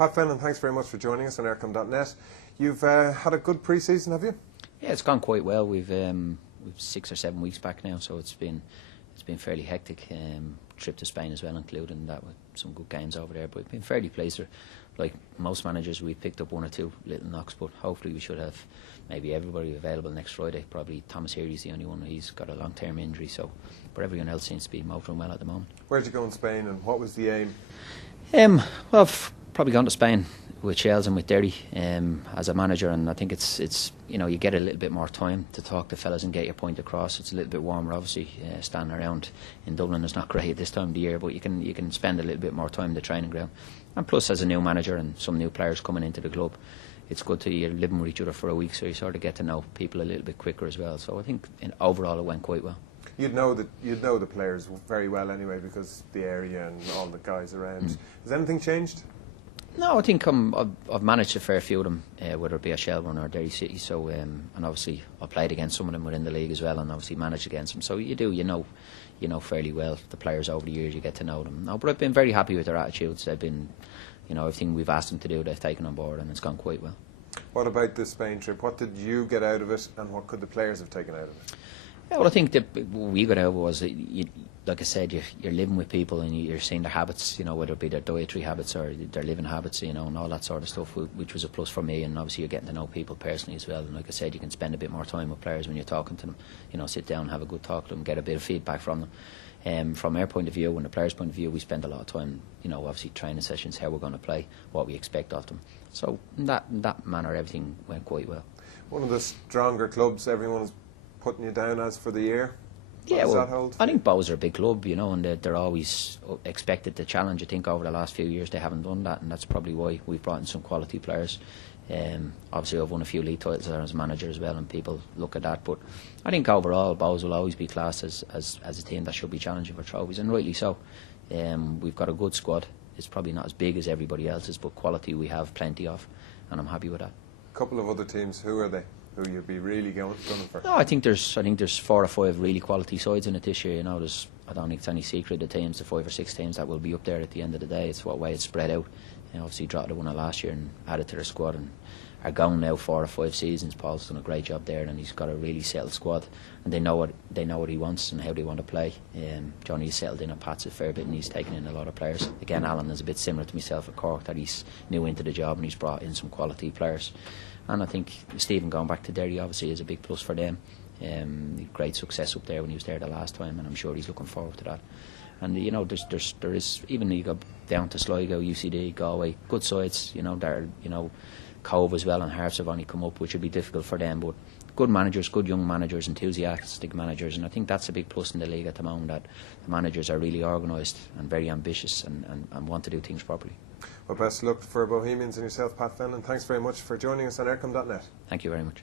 Pat Fenlon, thanks very much for joining us on aircom.net. You've had a good pre-season, have you? Yeah, it's gone quite well. We've 6 or 7 weeks back now, so it's been fairly hectic. Trip to Spain as well, including that, with some good games over there. But we've been fairly pleased. Like most managers, we've picked up 1 or 2 little knocks, but hopefully we should have maybe everybody available next Friday. Probably Thomas Healy's the only one. He's got a long-term injury, so but everyone else seems to be motoring well at the moment. Where'd you go in Spain, and what was the aim? Well, I've probably gone to Spain with Shells and with Derry as a manager, and I think it's you get a little bit more time to talk to fellas and get your point across. It's a little bit warmer, obviously. Standing around in Dublin is not great this time of the year, but you can spend a little bit more time in the training ground. And plus, as a new manager and some new players coming into the club, it's good to you're living with each other for a week, so you sort of get to know people a little bit quicker as well. So I think overall it went quite well. You'd know the players very well anyway, because the area and all the guys around. Has anything changed? No, I think I've managed a fair few of them, whether it be a Shelbourne or Derry City. So and obviously I played against some of them within the league as well, and obviously managed against them. So you know fairly well the players over the years. You get to know them. No, but I've been very happy with their attitudes. They've been, everything we've asked them to do, they've taken on board, and it's gone quite well. What about the Spain trip? What did you get out of it, and what could the players have taken out of it? Yeah, well, I think that what we got out of it was that, like I said, you're living with people and you're seeing their habits, whether it be their dietary habits or their living habits, and all that sort of stuff, which was a plus for me. And obviously you're getting to know people personally as well. And like I said, you can spend a bit more time with players when you're talking to them. Sit down, have a good talk to them, get a bit of feedback from them. From our point of view and the players' point of view, we spend a lot of time, obviously training sessions, how we're going to play, what we expect of them. So in that manner, everything went quite well. One of the stronger clubs everyone's putting you down as for the year? Yeah, well, I think Bows are a big club, and they're always expected to challenge. I think over the last few years they haven't done that, and that's probably why we've brought in some quality players. Obviously I've won a few league titles there as a manager as well, and people look at that. But I think overall Bows will always be classed as a team that should be challenging for trophies, and rightly so. We've got a good squad. It's probably not as big as everybody else's, but quality we have plenty of, and I'm happy with that. A couple of other teams, who are they? Who you'd be really going for? No, I think there's 4 or 5 really quality sides in it this year. I don't think it's any secret the 5 or 6 teams that will be up there at the end of the day. It's what way it's spread out. Obviously Drogheda won it last year and added to their squad and are going now 4 or 5 seasons. Paul's done a great job there, and he's got a really settled squad, and they know what he wants and how they want to play. Johnny's settled in at Pat's a fair bit, and he's taken in a lot of players. Again, Alan is a bit similar to myself at Cork, that he's new into the job and he's brought in some quality players. And I think Stephen going back to Derry obviously is a big plus for them. Great success up there when he was there the last time, and I'm sure he's looking forward to that. And there is, even you go down to Sligo, UCD, Galway, good sides. Cove as well, and Hearts have only come up, which would be difficult for them. But good managers, good young managers, enthusiastic managers, and I think that's a big plus in the league at the moment, that the managers are really organised and very ambitious and want to do things properly. Well, best of luck for Bohemians and yourself, Pat Fenlon. Thanks very much for joining us on aircom.net. Thank you very much.